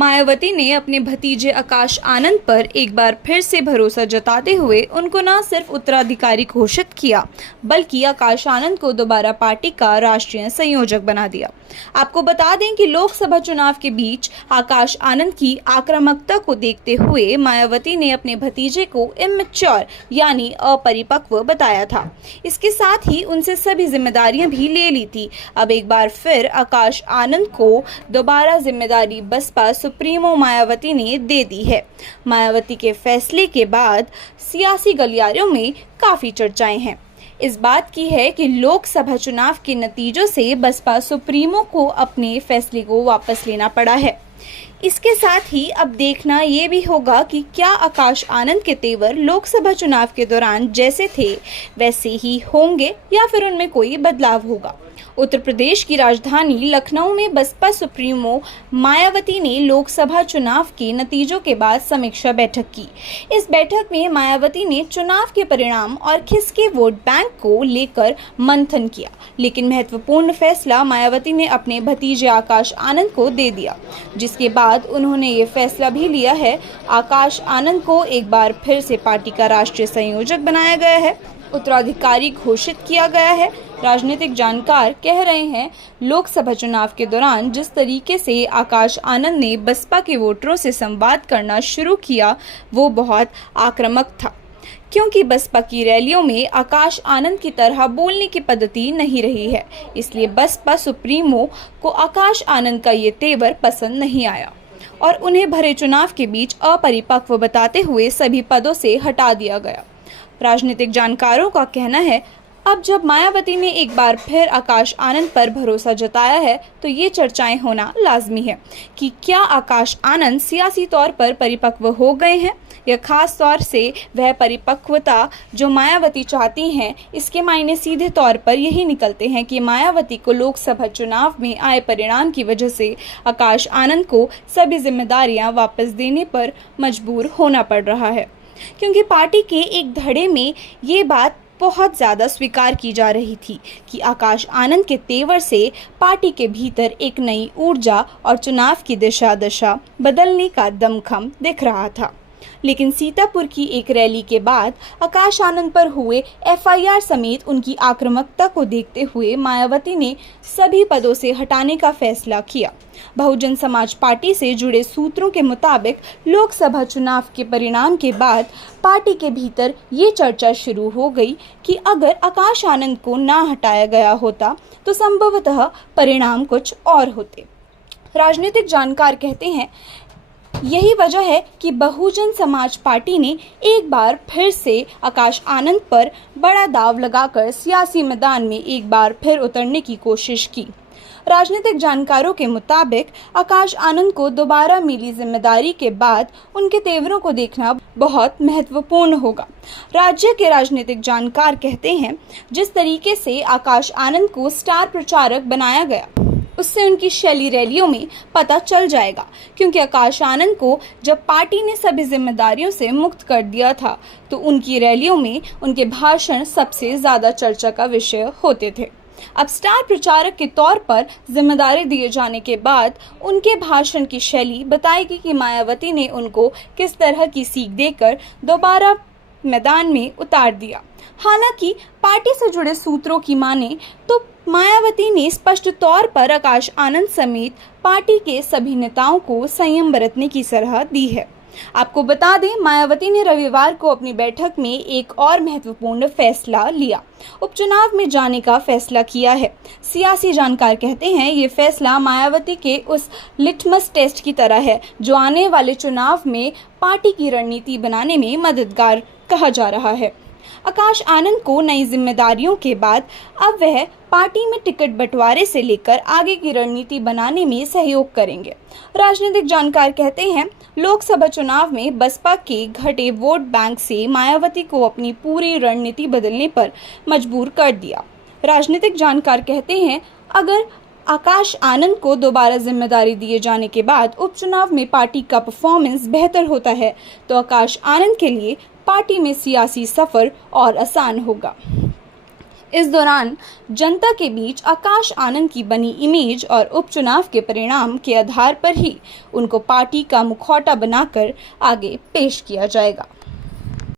मायावती ने अपने भतीजे आकाश आनंद पर एक बार फिर से भरोसा जताते हुए उनको न सिर्फ उत्तराधिकारी घोषित किया बल्कि आकाश आनंद को दोबारा पार्टी का राष्ट्रीय संयोजक बना दिया। आपको बता दें कि लोकसभा चुनाव के बीच आकाश आनंद की आक्रामकता को देखते हुए मायावती ने अपने भतीजे को इमैच्योर यानी अपरिपक्व बताया था। इसके साथ ही उनसे सभी जिम्मेदारियां भी ले ली थी। अब एक बार फिर आकाश आनंद को दोबारा जिम्मेदारी बसपा सुप्रीमो मायावती ने दे दी है। मायावती के फैसले के बाद सियासी गलियारों में काफी चर्चाएं हैं। इस बात की है कि लोकसभा चुनाव के नतीजों से बसपा सुप्रीमो को अपने फैसले को वापस लेना पड़ा है। इसके साथ ही अब देखना ये भी होगा कि क्या आकाश आनंद के तेवर लोकसभा चुनाव के दौरान जैसे थे वैसे ही होंगे या फिर उनमें कोई बदलाव होगा। उत्तर प्रदेश की राजधानी लखनऊ में बसपा सुप्रीमो मायावती ने लोकसभा चुनाव के नतीजों के बाद समीक्षा बैठक की। इस बैठक में मायावती ने चुनाव के परिणाम और खिसके वोट बैंक को लेकर मंथन किया, लेकिन महत्वपूर्ण फैसला मायावती ने अपने भतीजे आकाश आनंद को दे दिया, जिसके बाद उन्होंने ये फैसला भी लिया है आकाश आनंद को एक बार फिर से पार्टी का राष्ट्रीय संयोजक बनाया गया है, उत्तराधिकारी घोषित किया गया है। राजनीतिक जानकार कह रहे हैं लोकसभा चुनाव के दौरान जिस तरीके से आकाश आनंद ने बसपा के वोटरों से संवाद करना शुरू किया वो बहुत आक्रामक था, क्योंकि बसपा की रैलियों में आकाश आनंद की तरह बोलने की पद्धति नहीं रही है। इसलिए बसपा सुप्रीमो को आकाश आनंद का ये तेवर पसंद नहीं आया और उन्हें भरे चुनाव के बीच अपरिपक्व बताते हुए सभी पदों से हटा दिया गया। राजनीतिक जानकारों का कहना है अब जब मायावती ने एक बार फिर आकाश आनंद पर भरोसा जताया है तो ये चर्चाएं होना लाजमी है कि क्या आकाश आनंद सियासी तौर पर परिपक्व हो गए हैं या खास तौर से वह परिपक्वता जो मायावती चाहती हैं। इसके मायने सीधे तौर पर यही निकलते हैं कि मायावती को लोकसभा चुनाव में आए परिणाम की वजह से आकाश आनंद को सभी जिम्मेदारियां वापस देने पर मजबूर होना पड़ रहा है, क्योंकि पार्टी के एक धड़े में ये बात बहुत ज़्यादा स्वीकार की जा रही थी कि आकाश आनंद के तेवर से पार्टी के भीतर एक नई ऊर्जा और चुनाव की दिशा बदलने का दमखम दिख रहा था। लेकिन सीतापुर की एक रैली के बाद आकाश आनंद पर हुए एफआईआर समेत उनकी आक्रामकता को देखते हुए मायावती ने सभी पदों से हटाने का फैसला किया। बहुजन समाज पार्टी से जुड़े सूत्रों के मुताबिक लोकसभा चुनाव के परिणाम के बाद पार्टी के भीतर ये चर्चा शुरू हो गई कि अगर आकाश आनंद को ना हटाया गया होता तो संभवतः परिणाम कुछ और होते। राजनीतिक जानकार कहते हैं यही वजह है कि बहुजन समाज पार्टी ने एक बार फिर से आकाश आनंद पर बड़ा दांव लगाकर सियासी मैदान में एक बार फिर उतरने की कोशिश की। राजनीतिक जानकारों के मुताबिक आकाश आनंद को दोबारा मिली जिम्मेदारी के बाद उनके तेवरों को देखना बहुत महत्वपूर्ण होगा। राज्य के राजनीतिक जानकार कहते हैं जिस तरीके से आकाश आनंद को स्टार प्रचारक बनाया गया उससे उनकी शैली रैलियों में पता चल जाएगा, क्योंकि आकाश आनंद को जब पार्टी ने सभी जिम्मेदारियों से मुक्त कर दिया था तो उनकी रैलियों में उनके भाषण सबसे ज़्यादा चर्चा का विषय होते थे। अब स्टार प्रचारक के तौर पर जिम्मेदारी दिए जाने के बाद उनके भाषण की शैली बताएगी कि मायावती ने उनको किस तरह की सीख देकर दोबारा मैदान में उतार दिया। हालांकि पार्टी से जुड़े सूत्रों की माने तो मायावती ने स्पष्ट तौर पर आकाश आनंद समेत पार्टी के सभी नेताओं को संयम बरतने की सलाह दी है। आपको बता दें मायावती ने रविवार को अपनी बैठक में एक और महत्वपूर्ण फैसला लिया, उपचुनाव में जाने का फैसला किया है। सियासी जानकार कहते हैं ये फैसला मायावती के उस लिटमस टेस्ट की तरह है जो आने वाले चुनाव में पार्टी की रणनीति बनाने में मददगार कहा जा रहा है। आकाश आनंद को नई जिम्मेदारियों के बाद अब वह पार्टी में टिकट बंटवारे से लेकर आगे की रणनीति बनाने में सहयोग करेंगे। राजनीतिक जानकार कहते हैं लोकसभा चुनाव में बसपा के घटे वोट बैंक से मायावती को अपनी पूरी रणनीति बदलने पर मजबूर कर दिया। राजनीतिक जानकार कहते हैं अगर आकाश आनंद को दोबारा जिम्मेदारी दिए जाने के बाद उपचुनाव में पार्टी का परफॉर्मेंस बेहतर होता है तो आकाश आनंद के लिए पार्टी में सियासी सफर और आसान होगा। इस दौरान जनता के बीच आकाश आनंद की बनी इमेज और उपचुनाव के परिणाम के आधार पर ही उनको पार्टी का मुखौटा बनाकर आगे पेश किया जाएगा।